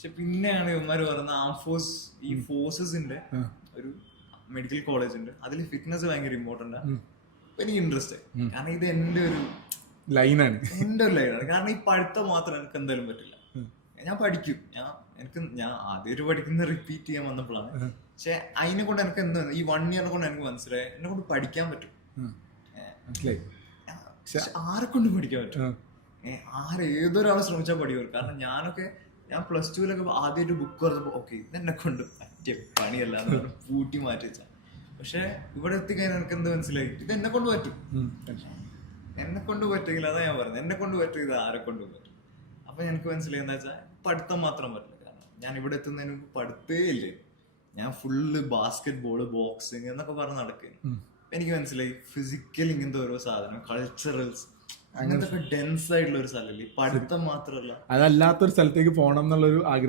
പക്ഷെ പിന്നെയാണ് ഇവന്മാര് പറയുന്നത് ആംഫോഴ്സ് ഈ ഫോഴ്സസിന്റെ ഒരു മെഡിക്കൽ കോളേജ് ഉണ്ട്, അതിൽ ഫിറ്റ്നസ് ഭയങ്കര ഇമ്പോർട്ടന്റ് ആണ്. അപ്പൊ എനിക്ക് ഇൻട്രസ്റ്റ് ആയി, കാരണം ഇത് എന്റെ ഒരു ലൈനാണ്, എന്റെ ഒരു ലൈനാണ്. കാരണം ഈ പഠിത്തം മാത്രം എനിക്ക് എന്തായാലും പറ്റില്ല. ഞാൻ പഠിക്കും, ഞാൻ ആദ്യം പഠിക്കുന്ന റിപ്പീറ്റ് ചെയ്യാൻ വന്നപ്പോഴാണ്. പക്ഷെ അതിനെ കൊണ്ട് എനിക്ക് എന്താ ഈ 1 ഇയറിനെ കൊണ്ട് എനിക്ക് മനസ്സിലായി എന്നെ കൊണ്ട് പഠിക്കാൻ പറ്റും. ആരെ കൊണ്ട് പഠിക്കാൻ പറ്റും? ഏതൊരാളെ ശ്രമിച്ചാൽ പഠിക്കും. കാരണം ഞാൻ +2 ആദ്യമായിട്ട് ബുക്ക് പറഞ്ഞപ്പോ ഓക്കെ ഇതെന്നെ കൊണ്ട് പറ്റിയ പണിയല്ല എന്ന് പറഞ്ഞ് പൂട്ടി മാറ്റി വെച്ച. പക്ഷെ ഇവിടെ എത്തിക്കഴിഞ്ഞാൽ എനിക്ക് എന്താ മനസ്സിലായി, ഇത് എന്നെ കൊണ്ട് പറ്റും. എന്നെ കൊണ്ട് പറ്റില്ല, അതാ ഞാൻ പറഞ്ഞത്, എന്നെ കൊണ്ട് പറ്റും, ഇത് ആരെ കൊണ്ടും പറ്റും. അപ്പൊ എനിക്ക് മനസ്സിലായി എന്താ വെച്ചാൽ പഠിത്തം മാത്രം പറ്റില്ല. കാരണം ഞാൻ ഇവിടെ എത്തുന്നതിന് മുമ്പ് പഠിത്തേ ഇല്ലേ, ഞാൻ ഫുള്ള് ബാസ്കറ്റ് ബോള്, ബോക്സിങ് എന്നൊക്കെ പറഞ്ഞ് നടക്കുന്നു. എനിക്ക് മനസ്സിലായി ഫിസിക്കൽ ഇങ്ങനത്തെ ഓരോ സാധനം, കൾച്ചറൽസ് അങ്ങനത്തെ ഡെൻസ് ആയിട്ടുള്ള ഒരു സ്ഥലമല്ലേ, പഠിത്തം മാത്രമല്ല അതല്ലാത്തൊരു സ്ഥലത്തേക്ക് പോകണം എന്നുള്ളൊരു ആഗ്രഹം.